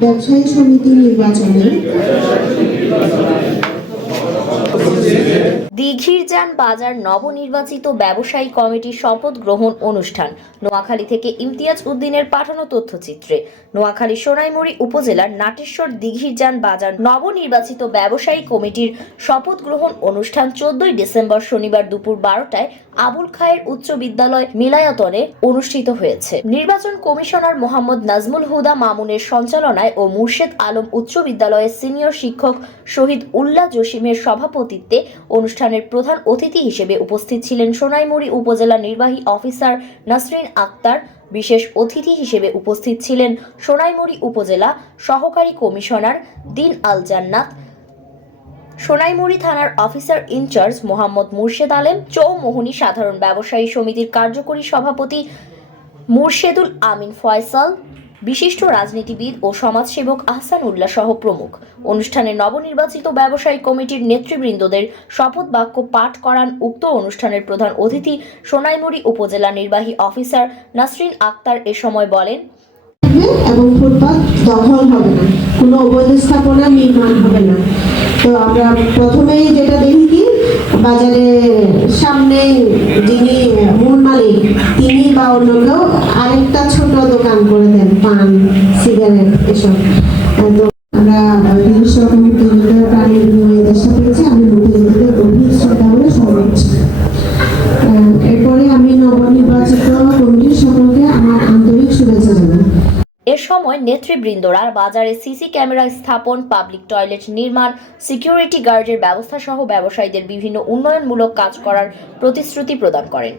역사의 손이 든 일과 전을 দীঘিরজান বাজার নবনির্বাচিত ব্যবসায়ী কমিটির শপথ গ্রহণ অনুষ্ঠান। নোয়াখালী থেকে ইমতিয়াজ উদ্দিনের পাঠানো তথ্যচিত্রে। নোয়াখালী সোনাইমুড়ি উপজেলার নাটেশ্বর দীঘিরজান বাজার নবনির্বাচিত ব্যবসায়ী কমিটির শপথ গ্রহণ অনুষ্ঠান চোদ্দই ডিসেম্বর শনিবার দুপুর বারোটায় আবুল খায়ের উচ্চ বিদ্যালয় মিলায়তনে অনুষ্ঠিত হয়েছে। নির্বাচন কমিশনার মোহাম্মদ নাজমুল হুদা মামুনের সঞ্চালনায় ও মুর্শেদ আলম উচ্চ বিদ্যালয়ের সিনিয়র শিক্ষক শহীদ উল্লাহ জসিমের সভাপতিত্বে অনুষ্ঠানের প্রধান অতিথি হিসেবে উপস্থিত ছিলেন সোনাইমুড়ি উপজেলা নির্বাহী অফিসার নাসরিন আক্তার। বিশেষ অতিথি হিসেবে উপস্থিত ছিলেন সোনাইমুড়ি উপজেলা সহকারী কমিশনার দিন আল জান্নাত, সোনাইমুড়ি থানার অফিসার ইনচার্জ মোহাম্মদ মুর্শেদ আলেম, চৌমোহনী সাধারণ ব্যবসায়ী সমিতির কার্যকরী সভাপতি মুর্শেদুল আমিন ফয়সাল বিশিষ্ট রাজনীতিবিদ ও সমাজসেবক আহসান উল্লাহ সহ প্রমুখ। অনুষ্ঠানে নবনির্বাচিত ব্যবসায়ী কমিটির নেতৃবৃন্দদের শপথ বাক্য পাঠ করান উক্ত অনুষ্ঠানের প্রধান অতিথি সোনাইমুড়ি উপজেলা নির্বাহী অফিসার নাসরিন আক্তার এ সময় বলেন, এবং ফুটপাত দখল হবে না, কোনো অবৈধ স্থাপনা নির্মাণ হবে না। তো আমরা প্রথমেই যেটা দেখি কি বাজারে সামনে যিনি মূল মালিক, তিনি বা অন্য কেউ আরেকটা ছোট দোকান করে দেন, পান, সিগারেট, এসব। তো আমরা বিশেষ রকম কেন্দ্রীয় প্রাণী বিনিময়ের সাথে পেয়েছি, আমি মুক্তিযোদ্ধাদের গভীর শ্রদ্ধা এরপরে আমি নবনির্বাচিত কমিটির সকলকে আমার আন্তরিক শুভেচ্ছা জানাই। এ সময় নেতৃবৃন্দরা বাজারে সিসি ক্যামেরা স্থাপন, পাবলিক টয়লেট নির্মাণ, সিকিউরিটি গার্ডের ব্যবস্থা সহ ব্যবসায়ীদের বিভিন্ন উন্নয়নমূলক কাজ করার প্রতিশ্রুতি প্রদান করেন।